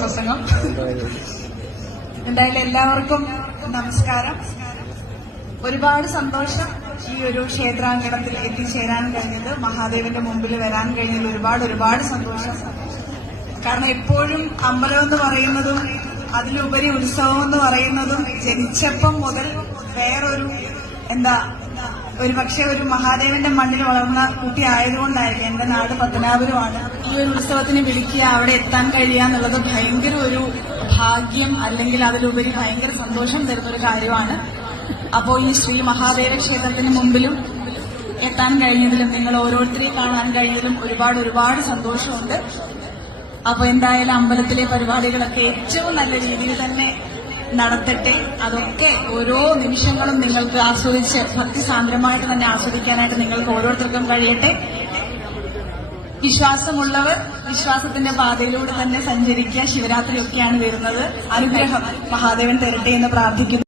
പ്രസംഗം. എന്തായാലും എല്ലാവർക്കും നമസ്കാരം. ഒരുപാട് സന്തോഷം ഈ ഒരു ക്ഷേത്രാങ്കണത്തിൽ എത്തിച്ചേരാൻ കഴിഞ്ഞത്, മഹാദേവന്റെ മുമ്പിൽ വരാൻ കഴിഞ്ഞതിൽ ഒരുപാട് സന്തോഷം. കാരണം എപ്പോഴും അമ്പലം എന്ന് പറയുന്നതും അതിലുപരി ഉത്സവം എന്ന് പറയുന്നതും ജനിച്ചപ്പം മുതൽ വേറൊരു ഒരുപക്ഷെ ഒരു മഹാദേവന്റെ മണ്ണിൽ വളർന്ന കുട്ടി ആയതുകൊണ്ടായിരിക്കും. എന്റെ നാട് പത്തനാപുരമാണ്. ഈ ഒരു ഉത്സവത്തിന് വിളിക്കുക, അവിടെ എത്താൻ കഴിയുക എന്നുള്ളത് ഭയങ്കര ഒരു ഭാഗ്യം, അല്ലെങ്കിൽ അതിലുപരി ഭയങ്കര സന്തോഷം തരുന്ന ഒരു കാര്യമാണ്. അപ്പോൾ ഈ ശ്രീ മഹാദേവ ക്ഷേത്രത്തിന് മുമ്പിലും എത്താൻ കഴിഞ്ഞതിലും നിങ്ങൾ ഓരോരുത്തരെയും കാണാൻ കഴിഞ്ഞതിലും ഒരുപാട് സന്തോഷമുണ്ട്. അപ്പൊ എന്തായാലും അമ്പലത്തിലെ പരിപാടികളൊക്കെ ഏറ്റവും നല്ല രീതിയിൽ തന്നെ നടത്തട്ടെ. അതൊക്കെ ഓരോ നിമിഷങ്ങളും നിങ്ങൾക്ക് ആസ്വദിച്ച് ഭക്തിസാന്ദ്രമായിട്ട് തന്നെ ആസ്വദിക്കാനായിട്ട് നിങ്ങൾക്ക് ഓരോരുത്തർക്കും കഴിയട്ടെ. വിശ്വാസമുള്ളവർ വിശ്വാസത്തിന്റെ പാതയിലൂടെ തന്നെ സഞ്ചരിക്കുക. ശിവരാത്രിയൊക്കെയാണ് വരുന്നത്. അനുഗ്രഹം മഹാദേവൻ തരട്ടെ എന്ന് പ്രാർത്ഥിക്കുന്നു.